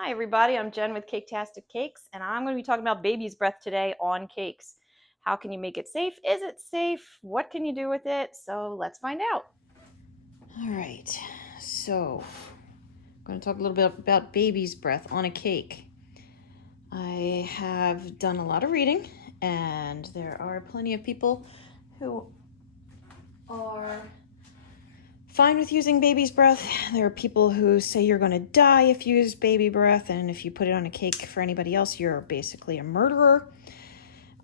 Hi everybody, I'm Jen with Caketastic Cakes, and I'm going to be talking about baby's breath today on cakes. How can you make it safe? Is it safe? What can you do with it? So let's find out. All right, so I'm going to talk a little bit about baby's breath on a cake. I have done a lot of reading, and there are plenty of people who are fine with using baby's breath. There are people who say you're going to die if you use baby breath, and if you put it on a cake for anybody else, you're basically a murderer.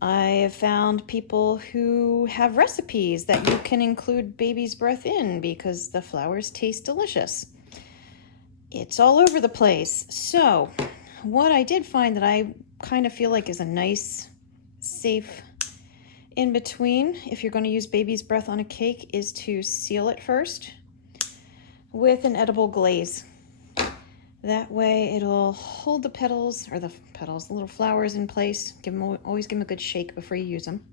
I have found people who have recipes that you can include baby's breath in because the flowers taste delicious. It's all over the place. So, what I did find that I kind of feel like is a nice, safe in between if you're going to use baby's breath on a cake is to seal it first with an edible glaze. That way it'll hold the petals, the little flowers in place. Always give them a good shake before you use them.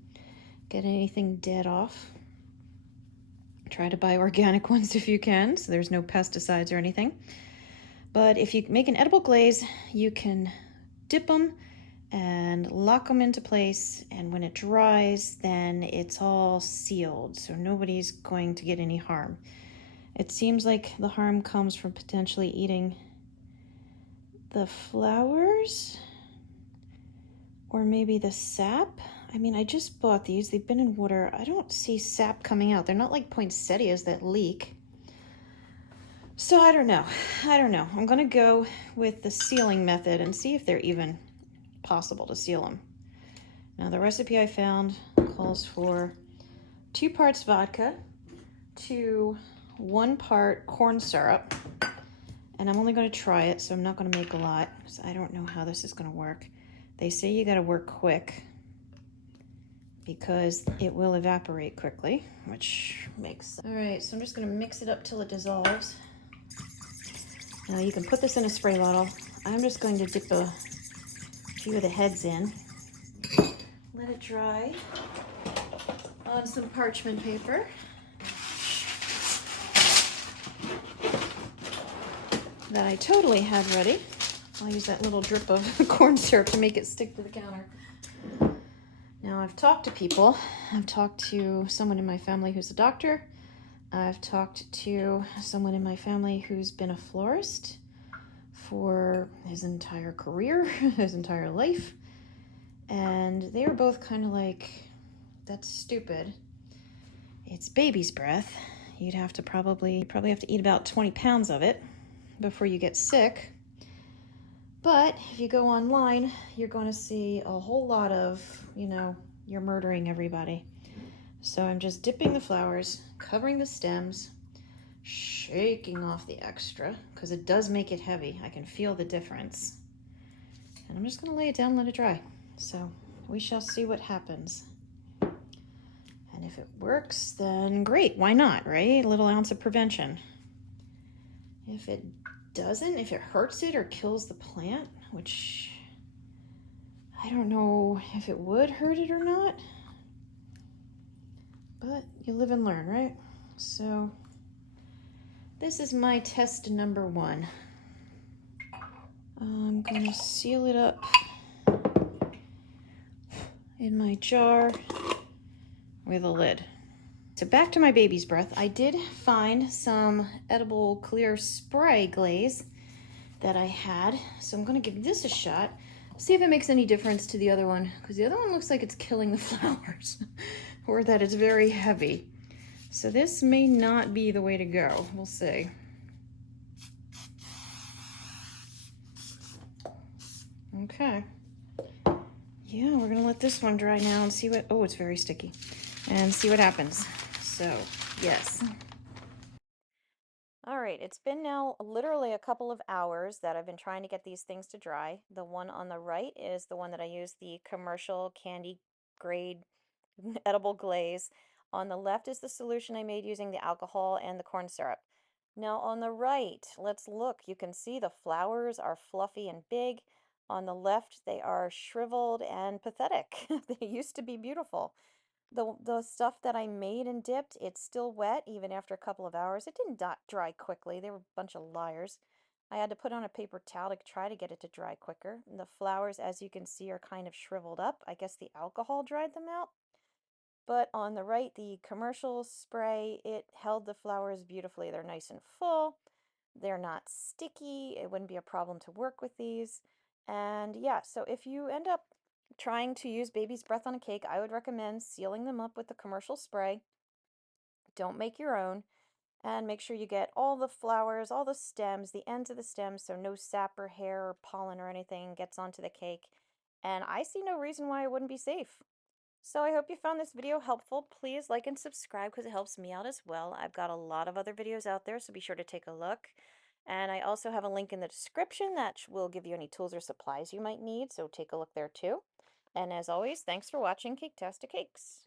Get anything dead off. Try to buy organic ones if you can, so there's no pesticides or anything. But if you make an edible glaze, you can dip them and lock them into place, and when it dries, then it's all sealed, so nobody's going to get any harm. It seems like the harm comes from potentially eating the flowers or maybe the sap. I mean, I just bought these. They've been in water. I don't see sap coming out. They're not like poinsettias that leak. So I don't know. I'm going to go with the sealing method and see if they're even possible to seal them. Now, the recipe I found calls for 2 parts vodka to 1 part corn syrup. And I'm only going to try it, so I'm not going to make a lot because I don't know how this is going to work. They say you got to work quick because it will evaporate quickly, which makes sense. All right, so I'm just going to mix it up till it dissolves. Now you can put this in a spray bottle. I'm just going to dip a few of the heads in. Let it dry on some parchment paper. That I totally had ready. I'll use that little drip of corn syrup to make it stick to the counter. Now I've talked to people. I've talked to someone in my family who's a doctor. I've talked to someone in my family who's been a florist for his entire career, his entire life. And they were both kind of like, that's stupid. It's baby's breath. You'd have to probably have to eat about 20 pounds of it before you get sick. But if you go online, you're going to see a whole lot of, you're murdering everybody. So I'm just dipping the flowers, covering the stems, shaking off the extra, because it does make it heavy. I can feel the difference. And I'm just going to lay it down and let it dry. So we shall see what happens. And if it works, then great. Why not, right? A little ounce of prevention. If it doesn't, if it hurts it or kills the plant, which I don't know if it would hurt it or not, but you live and learn, right? So this is my test number 1. I'm gonna seal it up in my jar with a lid. So back to my baby's breath. I did find some edible clear spray glaze that I had. So I'm going to give this a shot. See if it makes any difference to the other one, because the other one looks like it's killing the flowers or that it's very heavy. So this may not be the way to go. We'll see. Okay. Yeah, we're going to let this one dry now and see what, oh, it's very sticky, and see what happens. So, yes. All right, it's been now literally a couple of hours that I've been trying to get these things to dry. The one on the right is the one that I use the commercial candy grade edible glaze. On the left is the solution I made using the alcohol and the corn syrup. Now on the right, let's look. You can see the flowers are fluffy and big. On the left, they are shriveled and pathetic. They used to be beautiful. The stuff that I made and dipped, it's still wet even after a couple of hours. It didn't dry quickly. They were a bunch of liars. I had to put on a paper towel to try to get it to dry quicker. And the flowers, as you can see, are kind of shriveled up. I guess the alcohol dried them out. But on the right, the commercial spray, it held the flowers beautifully. They're nice and full. They're not sticky. It wouldn't be a problem to work with these. And yeah, so if you end up trying to use baby's breath on a cake, I would recommend sealing them up with the commercial spray. Don't make your own. And make sure you get all the flowers, all the stems, the ends of the stems, so no sap or hair or pollen or anything gets onto the cake. And I see no reason why it wouldn't be safe. So I hope you found this video helpful. Please like and subscribe because it helps me out as well. I've got a lot of other videos out there, so be sure to take a look. And I also have a link in the description that will give you any tools or supplies you might need, so take a look there too. And as always, thanks for watching Caketastic Cakes.